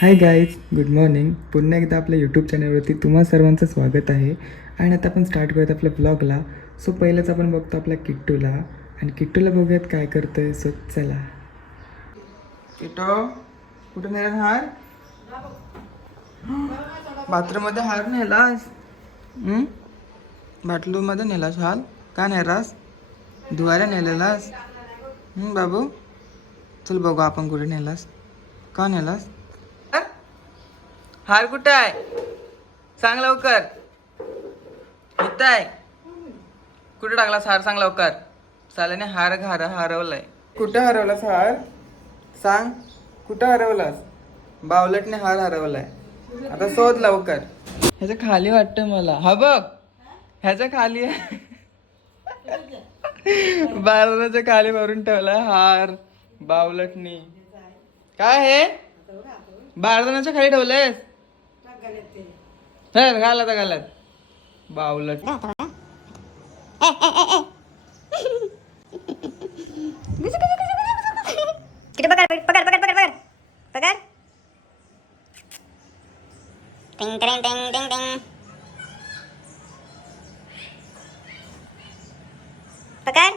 Hi guys, good morning. पुन्हा एकदा आपल्या यूट्यूब चॅनलवरती तुम्हा सर्वांचं स्वागत आहे. आणि आता आपण स्टार्ट करूयात आपल्या ब्लॉगला. सो पहिलंच आपण बघतो आपल्या किट्टूला, आणि किट्टूला बघूयात काय करतोय. सो चला. किट्टू, कुठे नेला हार? बाथरूममध्ये हार नेलास? बाथरूममध्ये नेलास हार? का नेलास? धुवायला नेलेलास? बाबू, चल बघू आपण कुठे नेलास. का नेलास? हार कुठं आहे? सांग लवकर. इथं आहे. कुठे टाकलास हार? सांग लवकर. साल्याने हार हरवलाय. कुठं हरवलास हार? सांग, कुठं हरवलास? बावलटने हार हरवलाय. आता शोध लवकर. ह्याच्या खाली वाटतं मला. हा बघ, ह्याच्या खाली आहे. बारदाच्या खाली भरून ठेवलाय हार बावलटनी. काय हे? बारदानाच्या खाली ठेवलंयस? घाल आता घालत बावलट. किती पकड पकड पकड पकड पकड पकड. टिंग टिंग टिंग टिंग टिंग. पकड.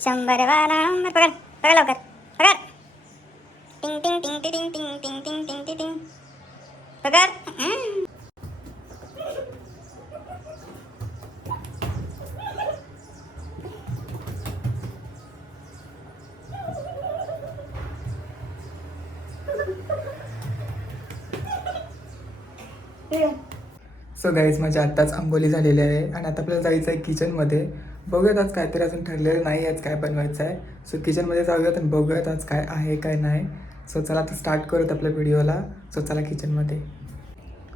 शंभर वाला नंबर. पकड पकड लवकर पकड. टिंग टिंग टिंग टिंग टिंग टिंग टिंग टिंग टिंग टिंग. पकड. सो गाईज, माझी आत्ताच आंबोली झालेली आहे आणि आता आपल्याला जायचं आहे किचनमध्ये. बघूयात आज काहीतरी अजून ठरलेलं नाही आज काय बनवायचं आहे. सो किचनमध्ये जाऊयात आणि बघूयात आज काय आहे काय नाही. सो चला आता स्टार्ट करूयात आपल्या व्हिडिओला. सो चला किचनमध्ये.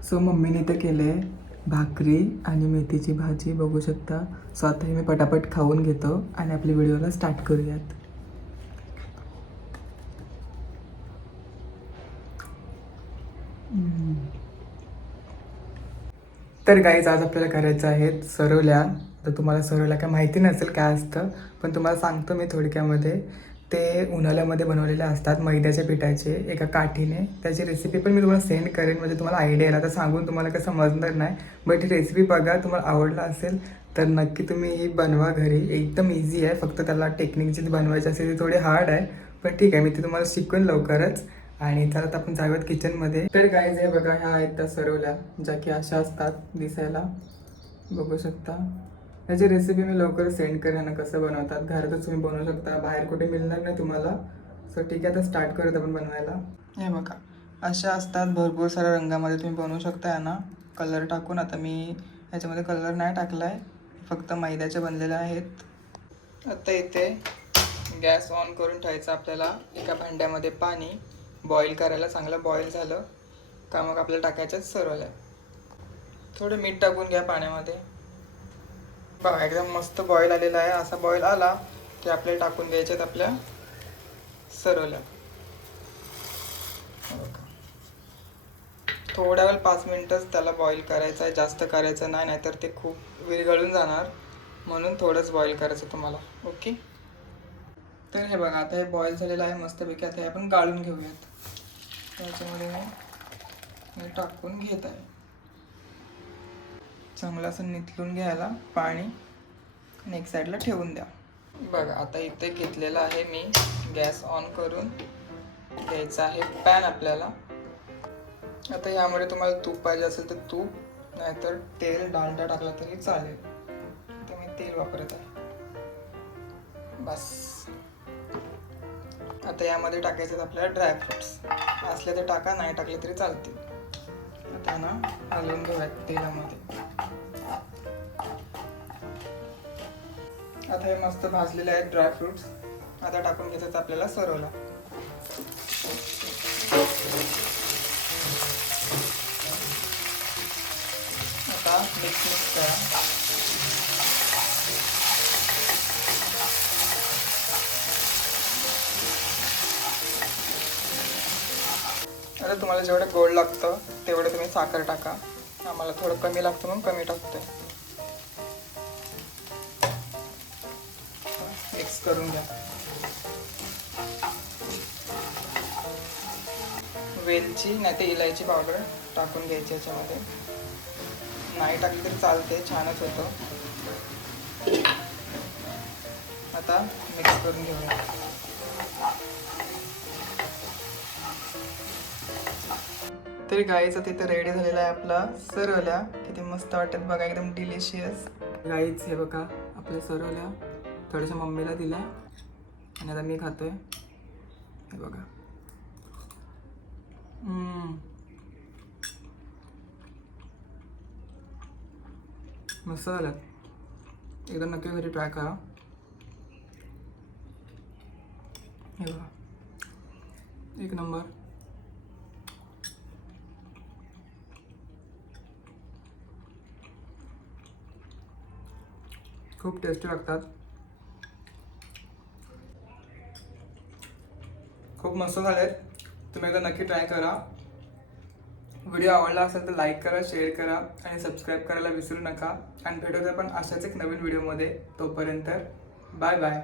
सो मम्मीने इथं केलं आहे भाकरी आणि मेथीची भाजी, बघू शकता. सो आता हे मी पटापट खाऊन घेतो आणि आपल्या व्हिडिओला स्टार्ट करूयात. तर गाईज, आज आपल्याला करायचं आहे सरवल्या. तर तुम्हाला सरवल्या काय माहिती नसेल काय असतं, पण तुम्हाला सांगतो मी थोडक्यामध्ये. ते उन्हाळ्यामध्ये बनवलेले असतात मैद्याच्या पिठाचे एका काठीने. त्याची रेसिपी पण मी तुम्हाला सेंड करेन, म्हणजे तुम्हाला आयडिया येईल. आता सांगून तुम्हाला काय समजणार नाही, बट ही रेसिपी बघा. तुम्हाला आवडला असेल तर नक्की तुम्ही ही बनवा घरी. एकदम इझी आहे, फक्त त्याला टेक्निक जी बनवायची असेल ती थोडी हार्ड आहे, पण ठीक आहे, मी ती तुम्हाला शिकवेन लवकरच. आणि चला आपण जाऊयात किचनमध्ये. तर गाईज, हे बघा, ह्या आहेत त्या सरवल्या, ज्या की अशा असतात दिसायला, बघू शकता. ह्याची रेसिपी मी लवकर सेंड करेन ना, कसं बनवतात. घरातच तुम्ही बनवू शकता, बाहेर कुठे मिळणार नाही तुम्हाला. सो ठीक आहे, आता स्टार्ट करूयात आपण बनवायला. हे बघा, अशा असतात भरपूर साऱ्या रंगामध्ये तुम्ही बनवू शकता ना, कलर टाकून. आता मी ह्याच्यामध्ये कलर नाही टाकला आहे, फक्त मैद्याचे बनलेले आहेत. आता इथे गॅस ऑन करून ठेवायचा आपल्याला. एका भांड्यामध्ये पाणी बॉईल करायला. चांगलं बॉईल झालं का मग आपल्याला टाकायच्यात सरवल्या. थोडं मीठ टाकून घ्या पाण्यामध्ये. बघा, एकदम मस्त बॉईल आलेला आहे. असा बॉईल आला की आपल्याला टाकून द्यायच्यात आपल्या सरवल्या. थोड्या वेळ 5 मिनिटच त्याला बॉईल करायचं आहे, जास्त करायचं नाही, नाहीतर ते खूप विरघळून जाणार. म्हणून थोडंच बॉईल करायचं तुम्हाला. ओके. तर हे बघा, आता हे बॉईल झालेलं आहे मस्तपैकी. आता हे आपण गाळून घेऊयात. त्याच्यामध्ये मी टाकून घेत आहे. चांगलं असं निथळून घ्यायला पाणी आणि एक साईडला ठेवून द्या. बघा, आता इथे घेतलेलं आहे मी. गॅस ऑन करून घ्यायचं आहे पॅन आपल्याला. आता यामध्ये तुम्हाला तूप पाहिजे असेल तर तूप, नाहीतर तेल डालडा टाकला तरी चालेल. तर मी तेल वापरत आहे. बस. आता यामध्ये टाकायचे आपल्याला ड्रायफ्रुट्स. असले तर टाका, नाही टाकले तरी चालते. आता ना हलवून घेऊयात तेलामध्ये. आता हे मस्त भाजलेले आहेत ड्रायफ्रुट्स. आता टाकून घ्यायचं आपल्याला सरवला. आता मिक्स करा. आता तुम्हाला जेवढं गोड लागतं तेवढं तुम्ही साखर टाका. आम्हाला थोडं कमी लागतं म्हणून कमी टाकतोय. मिक्स करून घ्या. वेलची नाही तर इलायची पावडर टाकून घ्यायची याच्यामध्ये. नाही टाकली तरी चालते, छानच होतं. आता मिक्स करून घेऊया. तरी गाईच तिथे रेडी झालेला आहे आपला सरवल्या. किती मस्त वाटत बघा, एकदम डिलिशियस. गाईच हे बघा आपल्या सरवल्या थोड्याशा मम्मीला दिल्या आणि आता मी खातोय. हे बघा. मस्त झालं. एकदा नक्की घरी ट्राय करा. हे बघा एक नंबर. खूप टेस्टी लागतात. खूप मस्त झालेत. तुम्ही एकदा नक्की ट्राय करा. व्हिडिओ आवडला असेल तर लाईक करा, शेअर करा आणि सबस्क्राईब करायला विसरू नका. आणि भेटूया पण अशाच एक नवीन व्हिडिओमध्ये. तोपर्यंत बाय बाय.